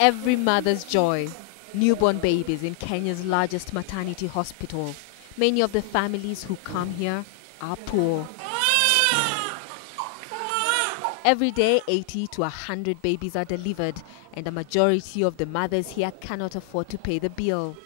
Every mother's joy. Newborn babies in Kenya's largest maternity hospital. Many of the families who come here are poor. Every day, 80 to 100 babies are delivered, and a majority of the mothers here cannot afford to pay the bill.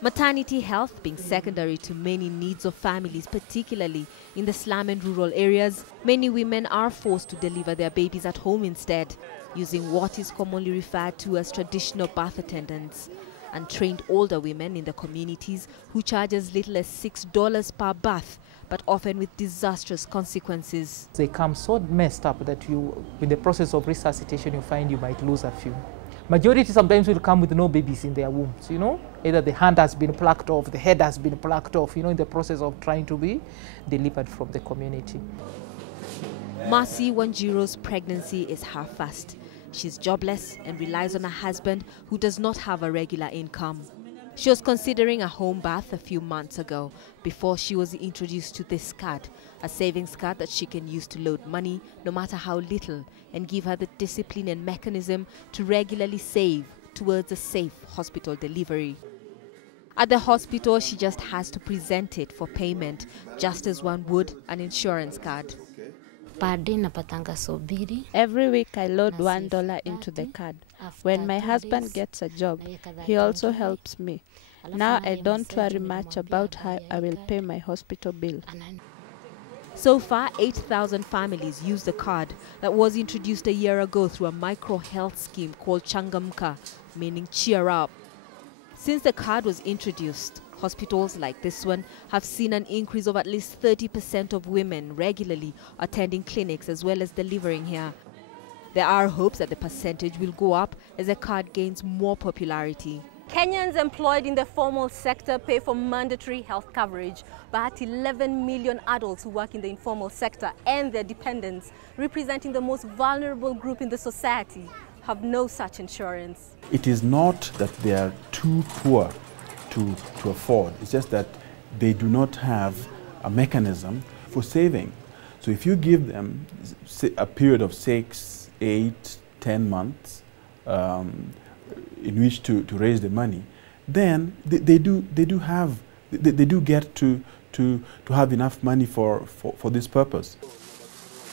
Maternity health being secondary to many needs of families, particularly in the slum and rural areas, many women are forced to deliver their babies at home instead, using what is commonly referred to as traditional birth attendants. Untrained older women in the communities who charge as little as $6 per birth, but often with disastrous consequences. They come so messed up that in the process of resuscitation, you find you might lose a few. Majority sometimes will come with no babies in their wombs, Either the hand has been plucked off, the head has been plucked off, in the process of trying to be delivered from the community. Mercy Wanjiro's pregnancy is her first. She's jobless and relies on a husband who does not have a regular income. She was considering a home birth a few months ago before she was introduced to this card, a savings card that she can use to load money no matter how little and give her the discipline and mechanism to regularly save towards a safe hospital delivery. At the hospital, she just has to present it for payment, just as one would an insurance card. Every week I load $1 into the card. When my husband gets a job, he also helps me. Now I don't worry much about how I will pay my hospital bill. So far, 8,000 families use the card that was introduced a year ago through a Microhealth scheme called Changamka, meaning cheer up. Since the card was introduced, hospitals like this one have seen an increase of at least 30% of women regularly attending clinics as well as delivering here. There are hopes that the percentage will go up as the card gains more popularity. Kenyans employed in the formal sector pay for mandatory health coverage, but 11 million adults who work in the informal sector and their dependents, representing the most vulnerable group in the society, have no such insurance. It is not that they are too poor to afford. It's just that they do not have a mechanism for saving. So if you give them a period of 6, 8, 10 months in which to raise the money, then they do get to have enough money for this purpose.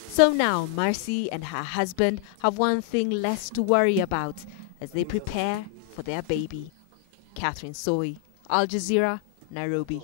So now Mercy and her husband have one thing less to worry about as they prepare for their baby. Catherine Soy, Al Jazeera, Nairobi.